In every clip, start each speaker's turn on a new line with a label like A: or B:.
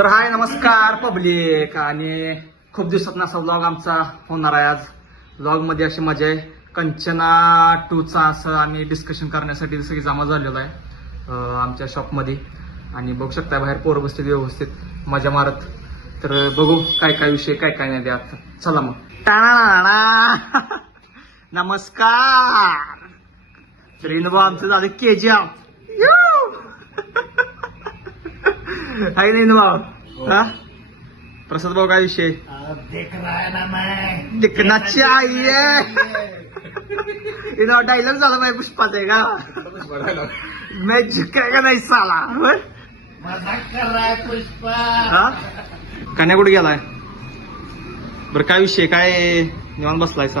A: तर हाय नमस्कार पब्लिक. आणि खूप दिवसात नसा व्लॉग आमचा होणार आहे आज. व्लॉगमध्ये अशी मजा आहे. कंचना टूचा असं आम्ही डिस्कशन करण्यासाठी सगळी जमा झालेलो आहे आमच्या शॉपमध्ये आणि बघू शकता बाहेर पोर बसतील व्यवस्थित मजा मारत. तर बघू काय काय विषय काय काय नाही द्या चला मग. टाणा नमस्कार. तर आमचं झालं के जी आहे नाही भाऊ? हा? प्रसाद भाऊ काय विषय?
B: देख आई आहे. ना
A: डायलॉग झाला पाहिजे पुष्पाचा आहे का? काय का नाही साला?
B: पुष्पा
A: हा? कन्या कुठे गेलाय? बरं काय विषय? काय निवांत बसलायसा?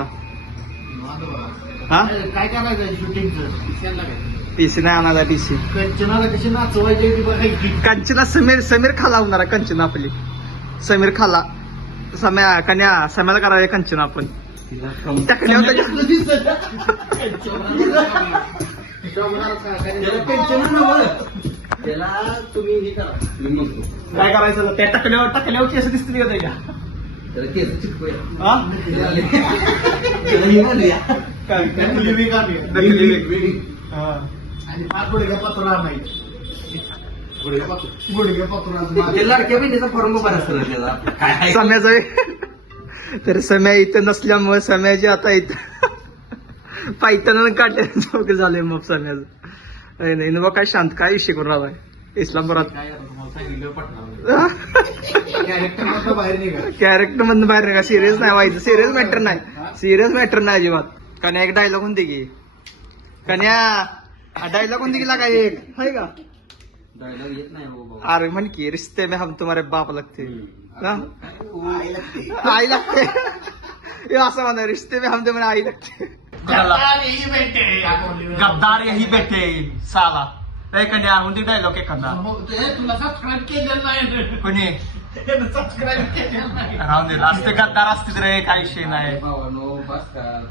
A: हा?
B: काय करायचं शूटिंगचं
A: पीसी नाही आणायला पीसी
B: कंचनाला कशी नाचवायची ती बघायची
A: कंचना समीर समीर खाला होणार आहे कंचना आपली समीर खाला सम्या कन्या सम्याला करायला कंचना आपण टकल्या त्याच्या
B: त्याला तुम्ही हे करा
A: काय करायचं त्या टकल्यावर टकल्यावर केस दिसतील का त्याच्या
B: त्याला केस चिटकूया
A: हा?
B: त्याला हे घालूया.
A: काय?
B: नकली वेग आली.
A: नकली वेग.
B: वेग.
A: हा.
B: आणि पाच गुडघ्या पातुरा आणायची गुडघ्या पातुरा गुडघ्या पातुरा
C: ते लाडक्या बहिणीचा फॉर्म बरा असेल त्याचा. काय आहे?
A: सम्याचा वेळ. तर सम्या इथं नसल्यामुळे सम्याची आता इथं पायताना काटे चौक झाले मग सम्याचं. नाही नाही ना बा काय शांत काय विषय करून राहिलाय? इस्लामपुरात.
B: कॅरेक्टर मधनं बाहेर निघा.
A: नका सिरियस नाही व्हायचं सिरियस मॅटर नाही. सिरियस मॅटर नाही अजिबात. कन्या एक डायलॉग दे की. कन्या! डायलॉग होऊन दे की लागा एक. हाय का?
C: डायलॉग येत नाही हो बाबा
A: अरे म्हण की रिश्ते में हम तुम्हारे बाप लगते. हा?
B: आई लागते.
A: आई लगते. हे असं म्हणा रिश्ते में हम तुम्हारे आई लगते.
B: गद्दार यही बैठे हैं
A: साला. नाही कन्या म्हणते डायलॉग एखादा.
B: ते तुला सबस्क्राईब केलेलं नाही.
A: कोणी? राहून दे असते गद्दार असते रे काही विषय नाही
C: का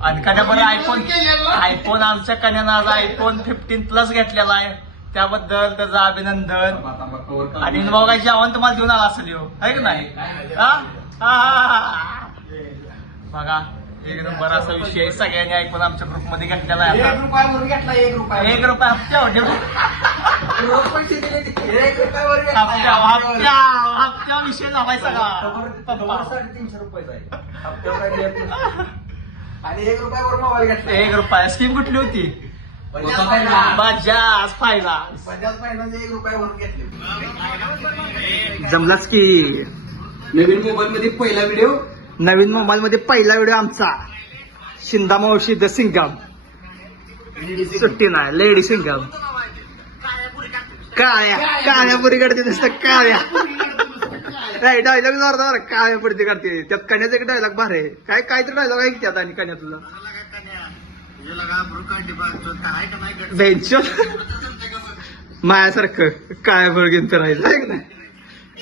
A: आणि कन्या बरं आयफोन
B: केलेलं.
A: आयफोन आमच्या कन्यानं आज आयफोन फिफ्टीन प्लस घेतलेला आहे त्याबद्दल त्याचं अभिनंदन. आणि काय जेवण तुम्हाला देऊन आला असेल ह्यो. आहे की नाही. बघा एकदम बरा असा विषय आहे. सगळ्यांनी ऐकून आमच्या ग्रुपमध्ये घेतलेला आहे
B: एक
A: आता.
B: रुपयावरून घेतला एक रुपया
A: एक रुपया
C: रुपयावर.
A: हप्त्या हप्त्या हप्त्या विषय झालाय सगळा
C: cover- cover साडेतीनशे रुपयाचा आहे. हप्त्यावर काय देत नाही. आणि एक रुपयावर मोबाईल घेतला.
A: एक रुपया. स्कीम कुठली होती. बजाज फायदा
B: पचास महिन्याचे एक रुपयावरून घेतले.
A: जमलाच की.
C: नवीन मोबाईल मध्ये पहिला व्हिडिओ?
A: नवीन मोबाईल मध्ये पहिला व्हिडिओ आमचा. शिंदा मावशी द सिंगम. सुट्टी नाही. लेडी सिंगम. काळ्या काळ्या पुरी काढते नुसतं काळ्या. नाही डायलॉग जोरदार बरं, काळ्या पुरी काढते. त्यात कण्याचा एक डायलॉग भार आहे. काय काय तर डायलॉग आहे की त्यात आणि कण्या तुला बेंच मायासारखं. काळ्या बळगीन फिरायचं आहे की नाही?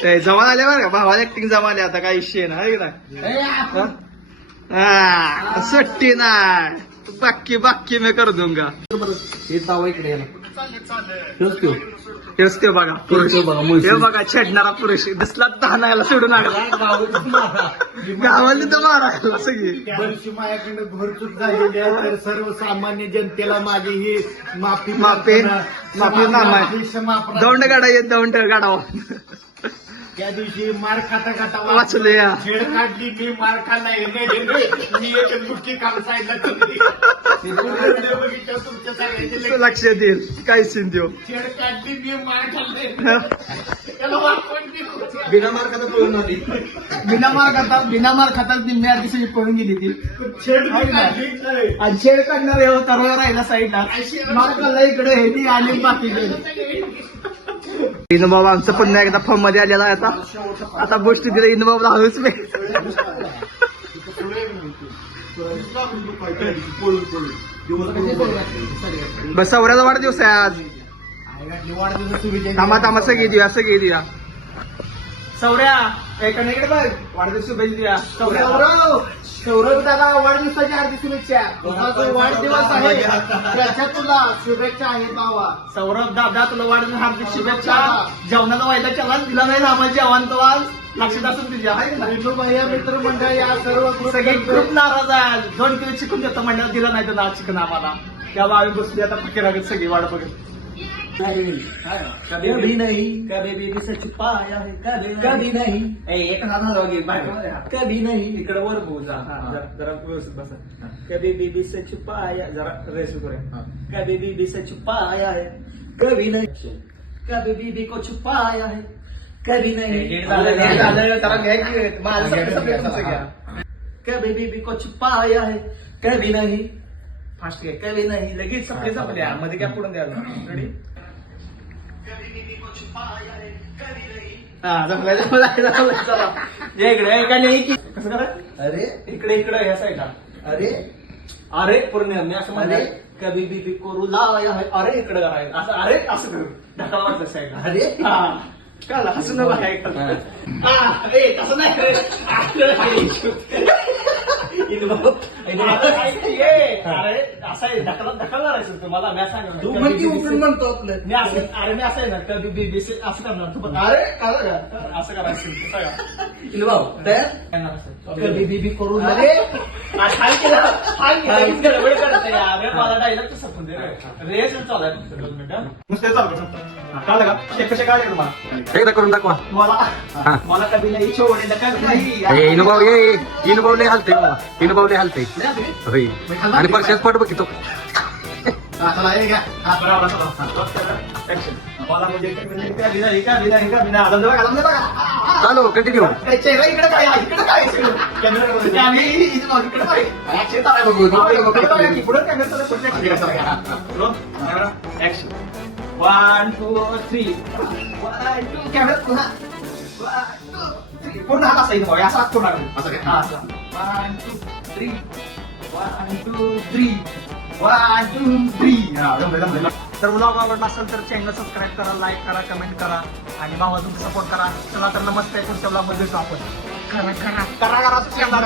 A: ते जमा आले बरं का? भावाला ऍक्टिंग जमा आले आता काही विषय नाही आहे की नाही? हा, सुट्टी नाही. बाकी बाकी मी कर दूंगा
C: हे जावं इकडे हेच ठेव.
A: हेच ते बघा. पुरुष.
C: तो.
A: हे बघा छेडणारा पुरुष. दिसला दहानायला सोडून आला. गावाला तर मारा सगळी.
B: बरीचशी माझ्याकडे घरचूक झालेली आहे तर सर्वसामान्य जनतेला माझी ही माफी
A: माफी. माफी
B: प्रार्थना.
A: दौंड गाडा येत दौंड गाडावा
B: त्या दिवशी मार खाता खाता
A: वाचले.
B: छेड काढली मी मार खाल्ला मी एक मुठी काल. बघितलं तुमच्या सगळ्यांचे लक्ष.
A: लक्ष देईल. काय सीन देऊ?
B: मी मार दिली.
C: बिना मार्काचा पळून आली.
A: बिना मार खाता बिना मार खाता निम्म्या आधी सगळी पळून गेली ती. आणि छेड काढणार हे तरवा राहिला साईडला. मार खाल्ला इकडे हे ती आणि बाकी इनबाबा आमचं पुन्हा एकदा फॉर्ममध्ये आलेला आहे आता. आता गोष्टी दिल्या इनबाबा हळूच मी. बस सवऱ्याचा वाढदिवस आहे आज. थांबा थांबा सगळी देऊया सगळी देऊया इकडे बघ वाढदिवस शुभेच्छा द्या. सौर्या
B: सौरव सौरभ दादा हार्दिक शुभेच्छा. तुझा वाढदिवस आहे त्याच्या तुला शुभेच्छा आहेत बाबा
A: सौरभ दादा तुला वाढदिवस हार्दिक शुभेच्छा. जेवणाला व्हायला चला दिला नाही आम्हाला जेवण तो आज? लक्षात असून तुझ्या आहे
B: मित्रमंडळ या सर्व
A: सगळे नाराज आहे. दोन किलो चिकन देतो मंडळ दिला नाही तर आज चिकन आम्हाला. तेव्हा आम्ही बसली आता फकीर लागत सगळी वाट बघत.
C: कभी नहीं कभी बीबी से छुपाया है कभी कभी नहीं.
A: एक बाहेर
C: कभी नहीं.
A: इकडे वर भाऊ जा.
C: हा.
A: जरा जरा व्यवस्थित बसा.
C: कभी बीबी से छुपाया
A: जरा रेस करूया.
C: कभी बीबी से छुपाया है कभी नहीं. कभी बीबी को छुपाया है कभी नहीं। कभी बीबी को छुपाया है कभी नहीं।
A: फास्ट घे कधी नाही। लगेच सपले सपल्या मध्ये काय पुढून द्यायला रेडी
C: कभी बीबी को छुपाया है
A: हा चला। ये इकडे हे काय नाही की कसं करा
C: अरे।
A: इकडे इकडे ह्या साईडला
C: अरे।
A: अरे पूर्ण मी असं
C: अरे।
A: म्हणले
C: कभी बीबी को रुलाया है
A: अरे इकडे करायचं असं अरे असं करू. ढकला वाटलं साईडला
C: अरे.
A: हा. कळलं हसू नका काय कळलं. हा ए तसं नाही अरे असं आहे ढकला ढकलणार आहेस तुम्हाला मी सांगितलं
C: तू म्हणती उठून म्हणतो आपलं.
A: मी असं अरे मी असं आहे ना कधी बीबीसी असं करणार तू पण. अरे असं करायचं
C: तयार. कभी बीबी को
A: अरे मला डायलॉग तर सपून दे रे. रेस चालू आहे फक्त दोन मिनिटं. नुसते चालू कर, फक्त. कळलं का? ते कसे काय तुम्हाला?
D: एकदा करून दाखवा.
A: मला मला कधी नाही छोडे कधी नाही.
D: ए इनुभाव ये इनुभाव लय हलते इनुभाव लय हलते होय. आणि परशात पट बघितो चालू continue
A: one two three one two camera पुन्हा. Three. पूर्ण हात असा इथे बघा. असा पूर्ण असं काय हा असं one two three one two three one two three जमलं जमलं तर ब्लॉग आवडला असेल तर चॅनल सबस्क्राईब करा लाईक करा कमेंट करा आणि भावा तुमचा सपोर्ट करा. चला तर नमस्ते पुढच्या ब्लॉगमध्ये आपण. करा करा. करा करा असं सांगा.